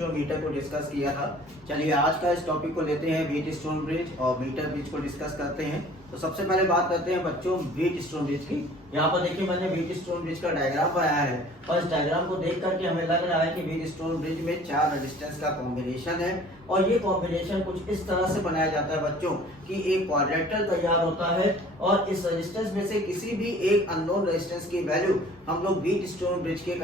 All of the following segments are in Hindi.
पोटेंशियो मीटर को डिस्कस किया था। चलिए आज का इस टॉपिक को लेते हैं, व्हीटस्टोन ब्रिज और मीटर ब्रिज को डिस्कस करते हैं। तो सबसे पहले बात करते हैं बच्चों व्हीटस्टोन ब्रिज की। यहाँ पर देखिए मैंने व्हीटस्टोन ब्रिज का डायग्राम बनाया है और इस डायग्राम को देख करके हमें लग रहा है कि व्हीटस्टोन ब्रिज में 4 रेजिस्टेंस का कॉम्बिनेशन है और ये कॉम्बिनेशन कुछ इस तरह से बनाया जाता है बच्चों कि एक क्वाड्रेटल तैयार होता है और इस रेजिस्टेंस में से किसी भी एक अननोन रेजिस्टेंस की वैल्यू हम लोग व्हीटस्टोन ब्रिज के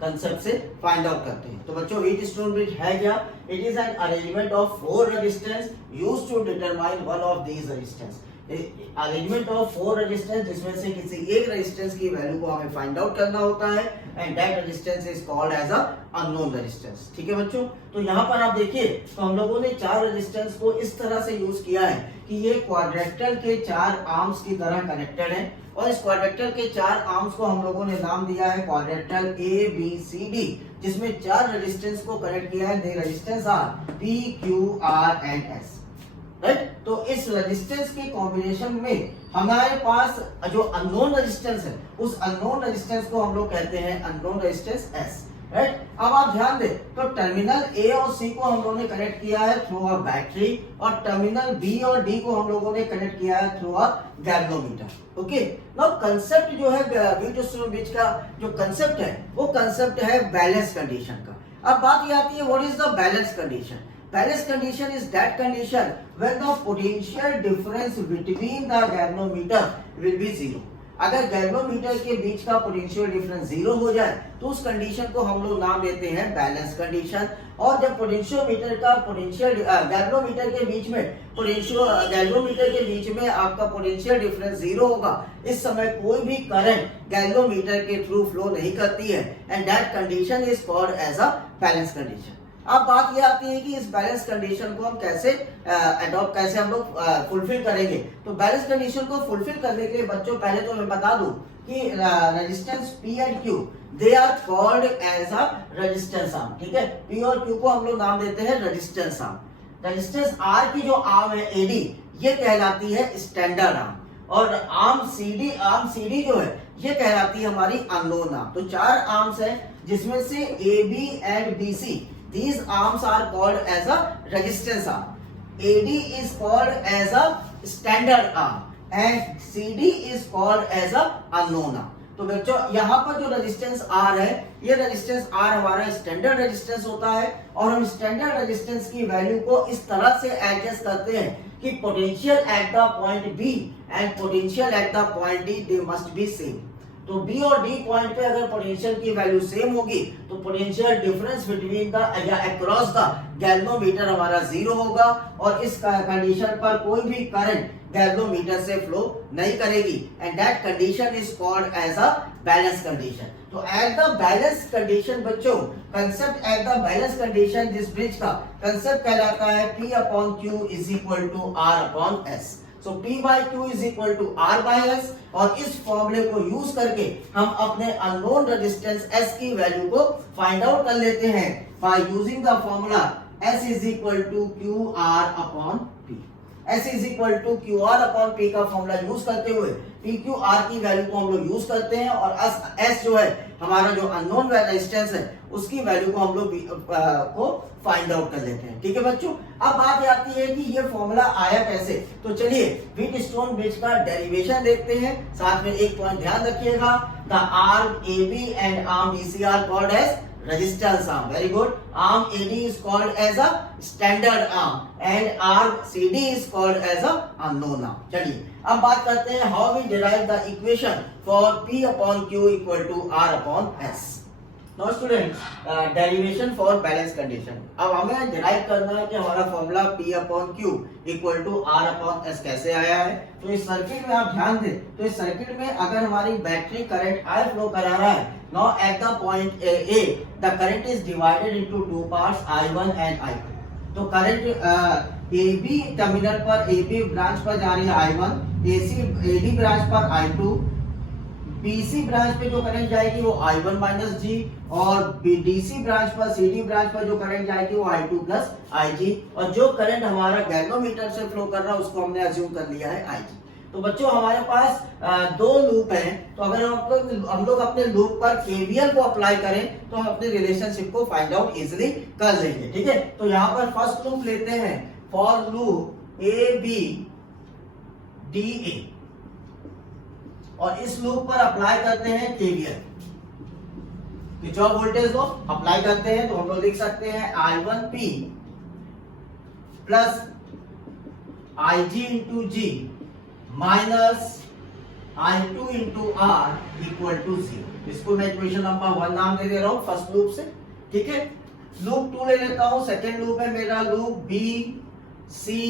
कंसेप्ट से फाइंड आउट करते हैं। तो बच्चों व्हीटस्टोन ब्रिज है क्या? It is an arrangement of 4 resistance used to determine one of these resistance. Arrangement of 4 resistance जिसमें से किसी एक रेजिस्टेंस की वैल्यू को हमें फाइंड आउट करना होता है and that resistance is called as a unknown resistance. ठीक है बच्चों, तो यहाँ पर आप देखिए तो हम लोगों ने 4 रेजिस्टेंस को इस तरह से यूज किया है कि ये क्वाड्रेटल के 4 आर्म्स की तरह कनेक्टेड है और इस क्वाड्रेटल के 4 आर्म्स को हम लोगों ने नाम दिया है quadrilateral A B C D, जिसमें 4 रेजिस्टेंस को कनेक्ट किया है। The resistance are P Q R and S, right. तो इस रेजिस्टेंस के कॉम्बिनेशन में हमारे पास जो अननोन रेजिस्टेंस है उस अननोन रेजिस्टेंस को हम लोग कहते हैं अननोन रेजिस्टेंस एस, राइट। अब आप ध्यान दें तो टर्मिनल ए और सी को हम लोगों ने कनेक्ट किया है थ्रू अ बैटरी और टर्मिनल बी और डी को हम लोगों ने कनेक्ट किया है through a galvanometer. Okay, now concept जो है व्हीटस्टोन ब्रिज का जो कांसेप्ट है वो कांसेप्ट है बैलेंस कंडीशन का। अब बात ये आती है what is the balance condition? Balance condition is that condition when the potential difference between the galvanometer will be zero। अगर गैल्वेनोमीटर के बीच का पोटेंशियल डिफरेंस 0 हो जाए तो उस कंडीशन को हम लोग नाम देते हैं बैलेंस कंडीशन। और जब पोटेंशियोमीटर का पोटेंशियल गैल्वेनोमीटर के बीच में गैल्वेनोमीटर के बीच में आपका पोटेंशियल डिफरेंस 0 होगा, इस समय कोई भी करंट गैल्वेनोमीटर के थ्रू फ्लो नहीं करती है and that condition is called as a balance condition. अब बात ये आती है कि इस बैलेंस कंडीशन को हम कैसे अडॉप्ट कैसे हम लोग फुलफिल करेंगे। तो बैलेंस कंडीशन को फुलफिल करने के लिए बच्चों पहले तो मैं बता दूं कि resistance P and Q they are called as a resistance arm. ठीक है, P और Q को हम लोग नाम देते हैं रेजिस्टेंस आर्म। रेजिस्टेंस R की जो आर्म है AD ये कहलाती है स्टैंडर्ड आर्म और आर्म CD जो है ये कहलाती है हमारी अननोन आर्म। तो 4 आर्म्स हैं जिसमें से AB and BC these arms are called as a resistance arm। AD is called as a standard arm and CD is called as a unknown arm। तो बच्चों यहाँ पर जो रेजिस्टेंस R है ये रेजिस्टेंस R हमारा स्टैंडर्ड रेजिस्टेंस होता है और हम स्टैंडर्ड रेजिस्टेंस की वैल्यू को इस तरह से एडजस्ट करते हैं कि potential at the point B and potential at the point D they must be same. तो B और D पॉइंट पे अगर पोटेंशियल की वैल्यू सेम होगी तो पोटेंशियल डिफरेंस बिटवीन द या अक्रॉस द गैल्वेनोमीटर हमारा 0 होगा और इस कंडीशन पर कोई भी करंट गैल्वेनोमीटर से फ्लो नहीं करेगी and that condition is called as a balance condition. तो एट द बैलेंस कंडीशन बच्चों concept at the balance condition this bridge का कंसेप्ट कहलाता है P upon Q is equal to R upon S। So P by Q is equal to R by S और इस फॉर्मूले को यूज करके हम अपने अननोन रेजिस्टेंस S की वैल्यू को फाइंड आउट कर लेते हैं by using the formula S is equal to QR upon P। S is equal to QR upon P का फॉर्मूला यूज करते हुए PQR की वैल्यू को हम लोग यूज करते हैं और S जो है हमारा जो अननोन रेजिस्टेंस है उसकी वैल्यू को हम लोग को फाइंड आउट कर लेते हैं। ठीक है बच्चों, अब बात आती है कि ये फॉर्मूला आया कैसे। तो चलिए व्हीटस्टोन ब्रिज का डेरिवेशन देखते हैं। साथ में एक पॉइंट ध्यान रखिएगा, the arm AB and arm BC are called as resistance arm। Very good। Arm AD is called as a standard arm and arm CD is called as a unknown arm। चलिए अब बात करते हैं how we derive the equation for P upon Q equal to R upon S। Now students, derivation for balance condition। अब हमें derive करना है कि हमारा formula P upon Q equal to R upon S कैसे आया है। तो इस सर्किट में आप ध्यान दें तो इस सर्किट में अगर हमारी बैटरी करंट I फ्लो करा रहा है, now at the point A the current is divided into 2 parts I1 and I2। तो करंट AB टर्मिनल पर AB ब्रांच पर जा रही है I1, AD ब्रांच पर I2, BC ब्रांच पे जो करंट जाएगी वो I1 माइनस G और DC ब्रांच पर CD ब्रांच पर जो करंट जाएगी वो I2 प्लस IG और जो करंट हमारा गैल्वेनोमीटर से फ्लो कर रहा है उसको हमने अज्यूम कर लिया है IG। तो बच्चों हमारे पास दो लूप हैं, तो अगर हम लोग अपने लूप पर केवीएल को अप्लाई करें तो हम अपने रिलेशनशिप को फाइंड आउट इजिली कर लेंगे। ठीक है, तो यहाँ पर फर्स्ट लूप लेते हैं, for loop A B D A, और इस लूप पर अप्लाई करते हैं KVL, Kirchhoff voltage law apply करते हैं। तो हम लोग लिख सकते हैं I1P plus IG into G minus I2 into R equal to 0। इसको मैं इक्वेशन नंबर 1 नाम दे रहा हूं फर्स्ट लूप से। ठीक है, लूप 2 ले लेता हूं, सेकेंड लूप है मेरा loop B C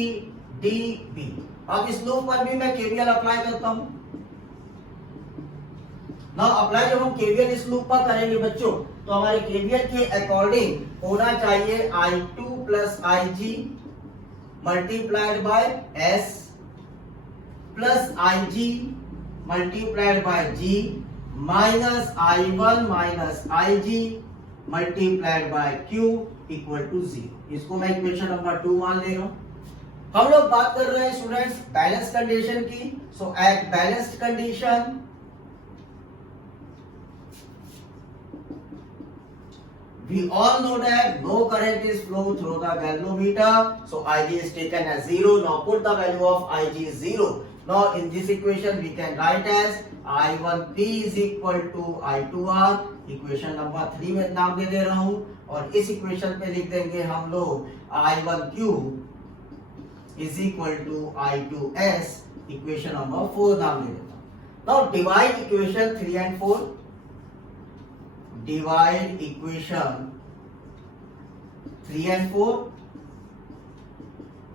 D B. अब इस लूप पर भी मैं केवीएल अप्लाई करता हूं। नाउ अप्लाई जब हम केवीएल इस लूप पर करेंगे बच्चों, तो हमारे केवीएल के अकॉर्डिंग होना चाहिए I2 plus IG multiplied by S plus IG multiplied by G minus I1 minus IG multiplied by Q equal to 0। इसको मैं इक्वेशन नंबर 2 मान ले रहा हूं। हम लोग बात कर रहे हैं स्टूडेंट्स बैलेंस कंडीशन की। So at balanced condition we all know that no current is flow through the galvanometer, so Ig is taken as 0. Now put the value of Ig is 0. Now in this equation we can write as I1P is equal to I2R, equation number 3 में नाम दे रहा हूं, और इस इक्वेशन पे लिख देंगे हम लोग I1Q is equal to I2S, equation number 4 नाम दे देता हूं। Now divide equation 3 and 4, divide equation 3 and 4,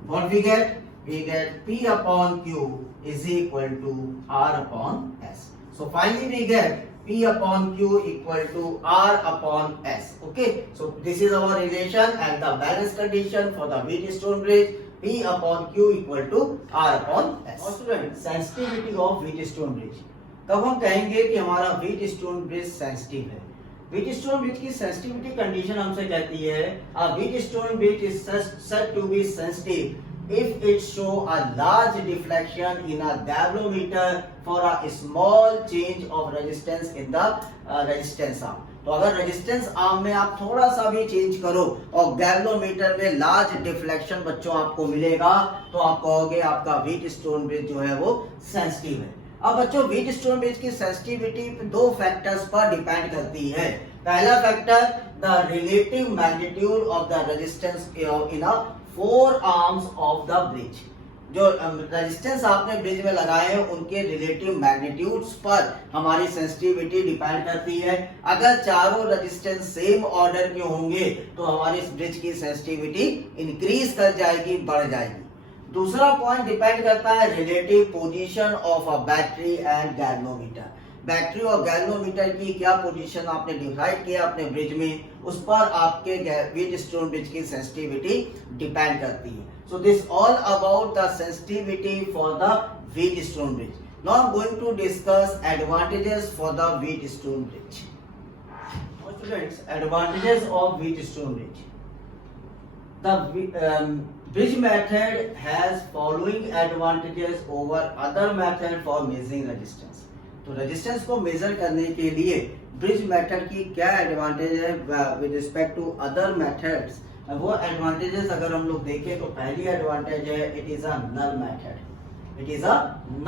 what we get? We get P upon Q is equal to R upon S. So finally we get P upon Q equal to R upon S. Okay, so this is our relation and the balance condition for the Wheatstone bridge, P upon Q equal to R upon S. और student sensitivity of Wheatstone bridge, कब हम कहेंगे कि हमारा व्हीटस्टोन ब्रिज सेंसिटिव है? व्हीटस्टोन ब्रिज की सेंसिटिविटी कंडीशन हमसे कहती है a Wheatstone bridge is said to be sensitive if it show a large deflection in a galvanometer for a small change of resistance in the resistance arm। तो अगर रेजिस्टेंस आर्म में आप थोड़ा सा भी चेंज करो और गैल्वेनोमीटर में लार्ज डिफ्लेक्शन बच्चों आपको मिलेगा, तो आप कहोगे आपका व्हीटस्टोन ब्रिज जो है वो सेंसिटिव है। अब बच्चों व्हीटस्टोन ब्रिज की सेंसिटिविटी दो फैक्टर्स पर डिपेंड करती है। पहला factor the relative magnitude of the resistance in a 4 arms of the bridge. जो रेजिस्टेंस आपने ब्रिज में लगाए हैं उनके रिलेटिव मैग्नीट्यूड्स पर हमारी सेंसिटिविटी डिपेंड करती है। अगर चारों रेजिस्टेंस सेम ऑर्डर के होंगे तो हमारी इस ब्रिज की सेंसिटिविटी इंक्रीज कर जाएगी, बढ़ जाएगी। दूसरा पॉइंट डिपेंड करता है relative position of a battery and galvanometer. Battery और गैल्वेनोमीटर की क्या पोजीशन आपने डिसाइड किया अपने ब्रिज में, उस पर आपके व्हीटस्टोन ब्रिज की सेंसिटिविटी डिपेंड करती है। So this all about the sensitivity for the Wheatstone bridge. Now I am going to discuss advantages for the Wheatstone bridge. Students, advantages of Wheatstone bridge. The bridge method has following advantages over other method for measuring resistance। तो रेजिस्टेंस को मेजर करने के लिए ब्रिज मेथड की क्या एडवांटेज है with respect to other methods. वो एडवांटेजेस अगर हम लोग देखें तो पहली एडवांटेज है it is a null method. It is a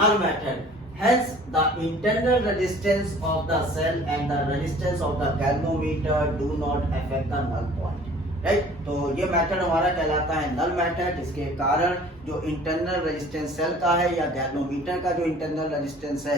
null method, hence the internal resistance of the cell and the resistance of the galvanometer do not affect the null point। Right, तो ये मेथड हमारा कहलाता है नल मेथड, जिसके कारण जो इंटरनल रेजिस्टेंस सेल का है या गैल्वेनोमीटर का जो इंटरनल रेजिस्टेंस है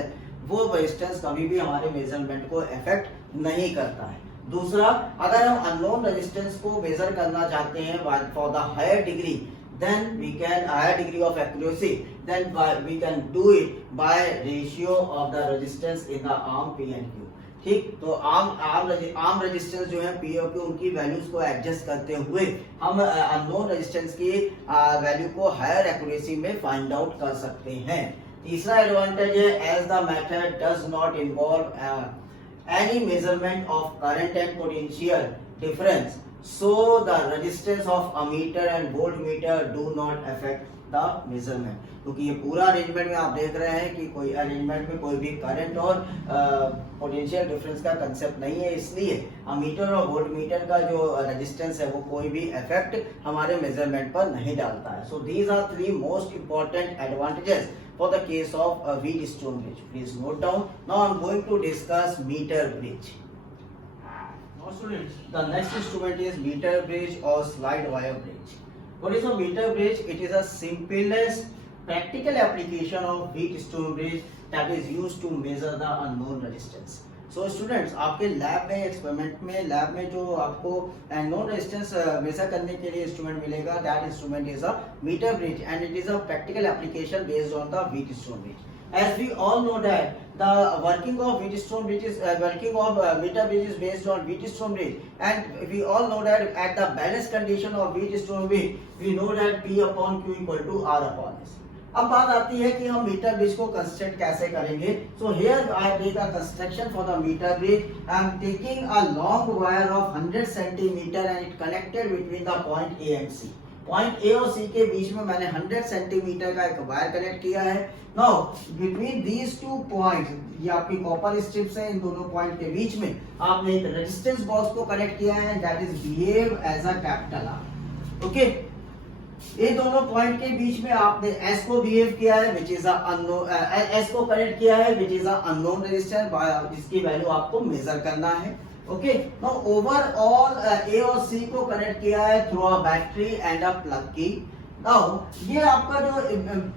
वो रेजिस्टेंस कभी भी हमारे मेजरमेंट को इफेक्ट नहीं करता है। दूसरा, अगर हम अननोन रेजिस्टेंस को मेजर करना चाहते हैं for the higher degree, then we can higher degree of accuracy, then we can do it by ratio of the resistance in the arm P and Q। ठीक, तो आर्म रेजिस्टेंस जो है पी और क्यू उनकी वैल्यूज को एडजस्ट करते हुए हम अननोन रेजिस्टेंस की वैल्यू को हायर एक्यूरेसी में फाइंड आउट कर सकते हैं। तीसरा एडवांटेज है as the method does not involve any measurement of current and potential difference, so the resistance of ammeter and voltmeter do not affect the measurement। क्योंकि ये पूरा अरेंजमेंट में आप देख रहे हैं कि कोई अरेंजमेंट में कोई भी करंट और पोटेंशियल डिफरेंस का कंसेप्ट नहीं है, इसलिए अमीटर और वोल्टमीटर का जो रेजिस्टेंस है वो कोई भी इफेक्ट हमारे मेजरमेंट पर नहीं डालता है। So these are three most important advantages for the case of Wheatstone bridge। Please note down। Now I am going to discuss meter bridge। Now students, the next instrument is meter bridge or slide wire bridge। What is a meter bridge? It is a simplest practical application of Wheatstone bridge that is used to measure the unknown resistance। So students, आपके लैब में एक्सपेरिमेंट में लैब में जो आपको अननोन रेजिस्टेंस मेजर करने के लिए इंस्ट्रूमेंट मिलेगा, that instrument is a meter bridge and it is a practical application based on the Wheatstone bridge। As we all know that the working of Wheatstone bridge is working of meter bridge is based on Wheatstone bridge, and we all know that at the balance condition of Wheatstone bridge we know that P upon Q equal to R upon S। अब बात आती है कि हम मीटर ब्रिज को कंस्ट्रक्ट कैसे करेंगे। So here I take a construction for the meter bridge. I am taking a long wire of 100 centimetre and it connected between the point A and C. Point A और सी के बीच में मैंने 100 सेंटीमीटर का एक वायर कनेक्ट किया है। Now between these two points, ये आपकी कॉपर स्ट्रिप्स हैं, इन दोनों पॉइंट के बीच में आपने एक रेजिस्टेंस बॉक्स को कनेक्ट किया है, that is behave as a capital R. Okay, ये दोनों पॉइंट के बीच में आपने S को बिहेव किया है विच इज अननोन, S को कनेक्ट किया है विच इज अननोन रेजिस्टेंस, जिसकी वैल्यू आपको मेजर करना है। ओके, नाउ ओवरऑल A और C को कनेक्ट किया है through a battery and a plug की। नाउ ये आपका जो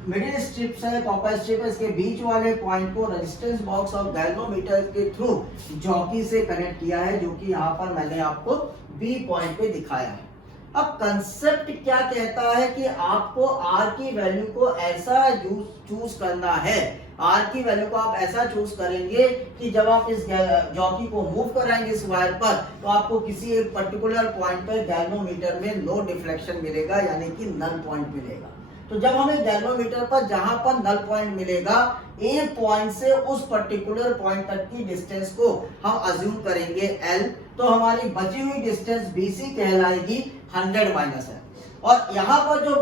मिडिल स्ट्रिप्स है, कॉपर स्ट्रिप है, इसके बीच वाले पॉइंट को रेजिस्टेंस बॉक्स और गैल्वेनोमीटर के थ्रू जॉकी से कनेक्ट किया है, जो कि यहाँ पर मैंने आपको B पॉइंट पे दिखाया है। अब कंसेप्ट क्या कहता है कि आपको आर की वैल्यू को ऐसा चूज करना है, आर की वैल्यू को आप ऐसा चूज करेंगे कि जब आप इस जॉकी को मूव कराएंगे इस वायर पर, तो आपको किसी एक पर्टिकुलर पॉइंट पर गैल्वेनोमीटर में नो डिफ्लेक्शन मिलेगा, यानी कि नल पॉइंट मिलेगा। तो जब हमें गैल्वेनोमीटर पर जहां पर नल पॉइंट मिलेगा, ए पॉइंट से उस पर्टिकुलर पॉइंट तक की डिस्टेंस को हम अज्यूम करेंगे L, तो हमारी बची हुई डिस्टेंस BC कहलाएगी 100 माइनस L। और यहाँ पर जो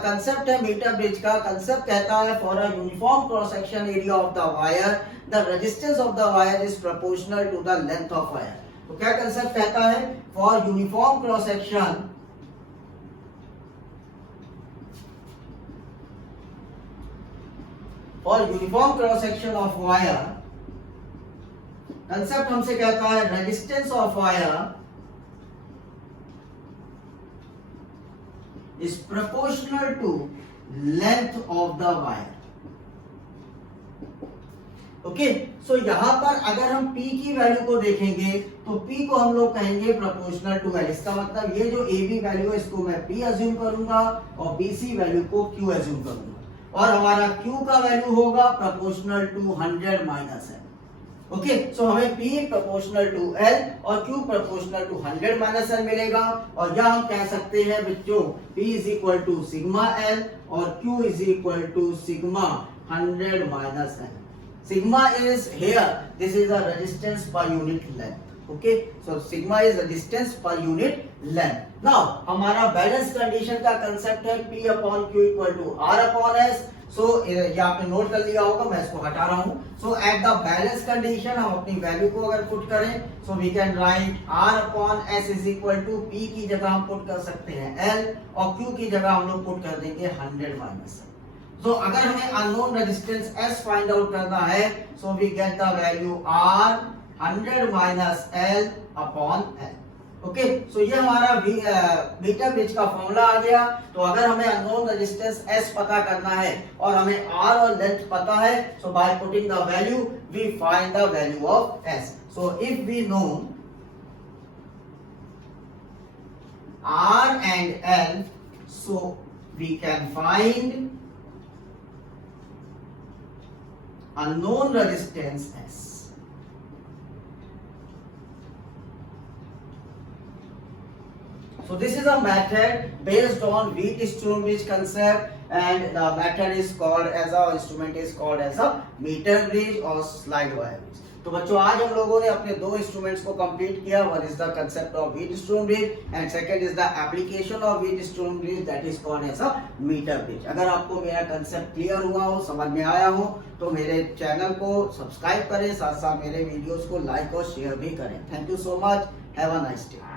कंसेप्ट है मीटर ब्रिज का, कंसेप्ट कहता है for a uniform cross section area of the wire the resistance of the wire is proportional to the length of wire. तो क्या कंसेप्ट कहता है? फॉर यूनिफॉर्म क्रॉस सेक्शन और uniform cross section of wire, concept हमसे कहता है resistance of wire is proportional to length of the wire. Okay, so यहां पर अगर हम P की वैल्यू को देखेंगे तो P को हम लोग कहेंगे प्रोपोर्शनल टू L। इसका मतलब ये जो AB वैल्यू है इसको मैं P अज्यूम करूंगा और BC वैल्यू को Q अज्यूम करूंगा, और हमारा Q का वैल्यू होगा proportional to 100 minus L। Okay, so हमें P प्रोपोर्शनल टू L और Q proportional to 100 minus L मिलेगा। और यह हम कह सकते हैं बच्चों P is equal to sigma L और Q is equal to sigma 100 minus L। Sigma is here, this is a resistance per unit length. Okay, so sigma is resistance per unit length. Now हमारा बैलेंस कंडीशन का कंसेप्ट है P upon Q equal to R upon S। So ये आपने नोट कर लिया होगा, मैं इसको हटा रहा हूँ। So at the balance condition हम अपनी वैल्यू को अगर पुट करें, so we can write R upon S is equal to P की जगह हम पुट कर सकते हैं L और Q की जगह हम लोग पुट कर देंगे 100 माइनस। तो अगर हमें unknown resistance S find out करना है, so we get the value R 100 minus L upon L। Okay, so ये हमारा मीटर ब्रिज का फॉर्मूला आ गया। तो अगर हमें अननोन रेजिस्टेंस S पता करना है और हमें R और लेंथ पता है, so by putting the value we find the value of S। So if we know R and L, so we can find unknown resistance S। So this is a method based on Wheatstone bridge concept, and the method is called as a instrument is called as a meter bridge or slide wire bridge। तो बच्चों आज हम लोगों ने अपने दो इंस्ट्रूमेंट्स को कंप्लीट किया। One is the concept of Wheatstone bridge and second is the application of Wheatstone bridge that is called as a meter bridge. अगर आपको मेरा कंसेप्ट क्लियर हुआ हो, समझ में आया हो, तो मेरे चैनल को सब्सक्राइब करें, साथ साथ मेरे वीडियोस को लाइक और शेयर भी करें। Thank you so much, have a nice day.